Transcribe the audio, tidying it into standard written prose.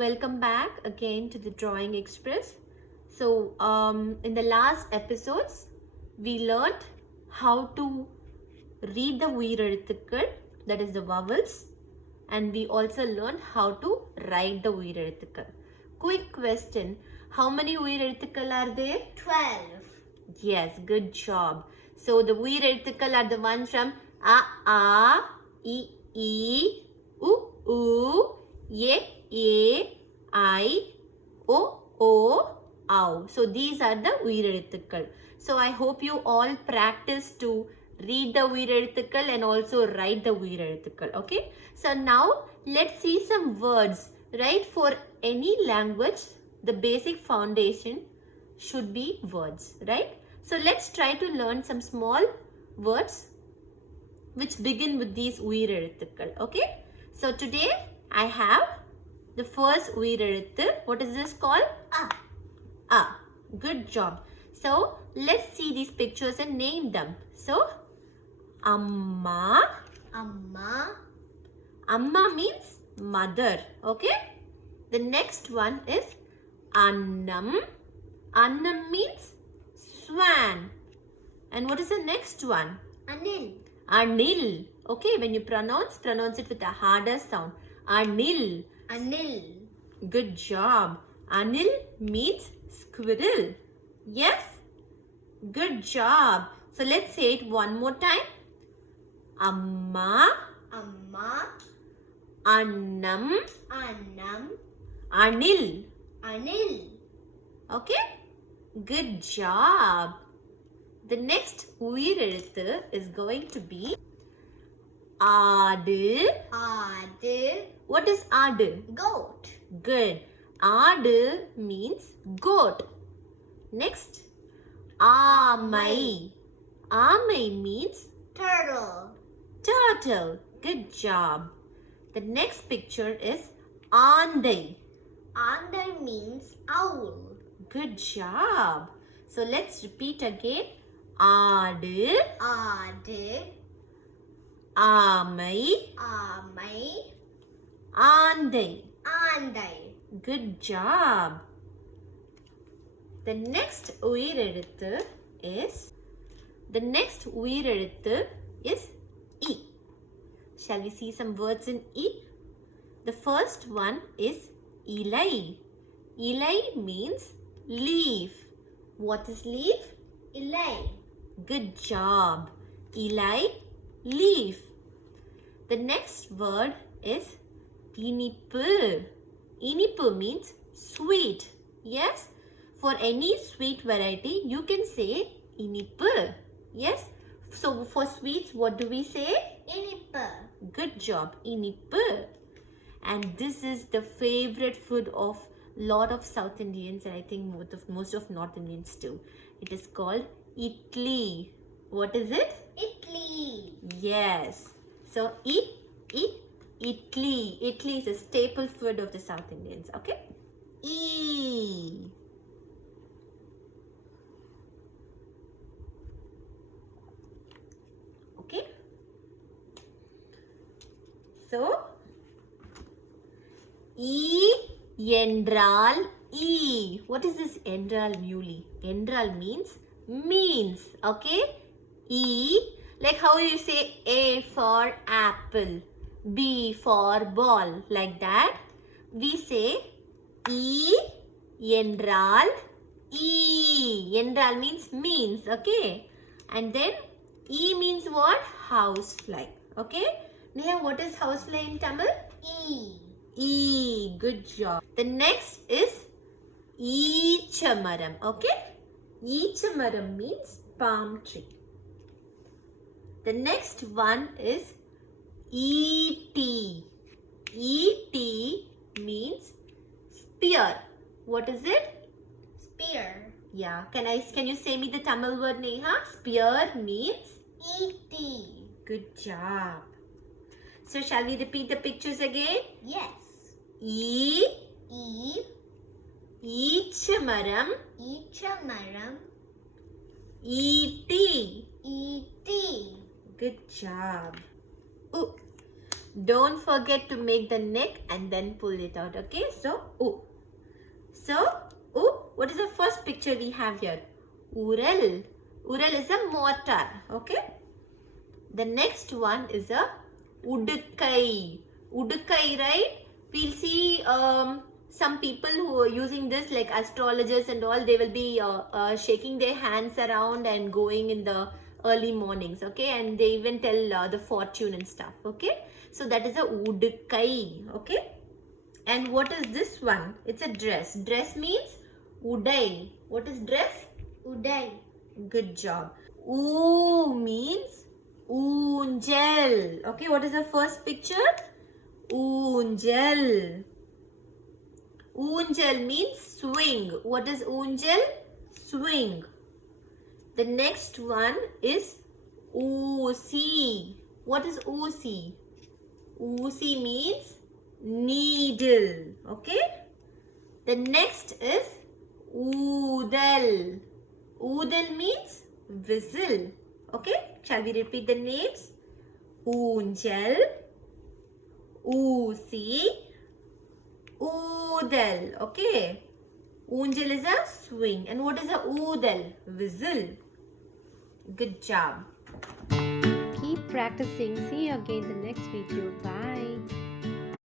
welcome back again to the Drawing Express. So, in the last episodes, we learned how to read the உயிரெழுத்துக்கள், that is the vowels, and we also learned how to write the உயிரெழுத்துக்கள். Quick question, how many உயிரெழுத்துக்கள் are there? 12. Yes, good job. So, the உயிரெழுத்துக்கள் are the ones from A, A, I, I, U, U, A, A, I, O, O, Ow. So these are the உயிரெழுத்துக்கள். So I hope you all practice to read the உயிரெழுத்துக்கள் and also write the உயிரெழுத்துக்கள். Okay. So now let's see some words. Right, for any language, the basic foundation should be words. Right. So let's try to learn some small words which begin with these உயிரெழுத்துக்கள். Okay. So today I have the first உயிரெழுத்து. What is this called? A. A. Good job. So let's see these pictures and name them. So Amma. Amma. Amma means mother. Okay. The next one is Annam. Annam means swan. And what is the next one? Anil. Anil. Okay, when you pronounce it with a harder sound. Anil. Anil. Good job. Anil means squirrel. Yes? Good job. So let's say it one more time. Amma. Amma. Annam. Annam. Anil. Anil. Okay? Good job. The next உயிரெழுத்து is going to be Adu. Adu. What is Adu? Goat. Good. Adu means goat. Next, Amai. Amai means Turtle. turtle. Good job. The next picture is Andai. Andai means owl. Good job. So let's repeat again. Adu, Adu. Amai, Amai. Andai. Andai. Good job. The next உயிரெழுத்து is E. Shall we see some words in E? The first one is Ilai. Ilai means leaf. What is leaf? Ilai. Good job. Ilai, leaf. The next word is Inipu. Inipu means sweet. Yes? For any sweet variety, you can say Inipu. Yes? So for sweets, what do we say? Inipa. Good job. Inipu. And this is the favorite food of lot of South Indians and I think most of North Indians too. It is called idli. What is it? Italy. Yes. So idli. Idli is a staple food of the South Indians. Okay. E. Okay. So E என்றால் E. What is this என்றால் newly? என்றால் means. Okay. E, like how you say A for apple, B for ball, like that. We say E என்றால் E. என்றால் means. Okay. And then E means what? Housefly. Okay. Neha, what is housefly in Tamil? E. E. Good job. The next is Eechamaram. Okay. Eechamaram means palm tree. The next one is ET. ET means spear. What is it? Spear. Yeah. Can you say me the Tamil word, Neha? Spear means? E.T. Good job. So shall we repeat the pictures again? Yes. E. E. Eechamaram. Eechamaram. E.T. E.T. Good job. Ooh. Don't forget to make the neck and then pull it out. Okay, so oo. So what is the first picture we have here? Ural. Ural is a mortar. Okay. The next one is a udukkai. Udukkai, right? We'll see some people who are using this, like astrologers and all, they will be shaking their hands around and going in the early mornings, okay? And they even tell the fortune and stuff, okay? So that is a udukkai, okay? And what is this one? It's a dress. Dress means udai. What is dress? Udai. Good job. Oo means unjal. Okay, what is the first picture? Unjal. Unjal means swing. What is unjal? Swing. The next one is oosi. What is oosi? Oosi means needle. Okay. The next is udal. Udal means whistle. Okay. Shall we repeat the names? Unjal, oosi, udal. Okay. Unjal is a swing. And what is a udal? Whistle. Good job. Keep practicing. See you again in the next video. Bye.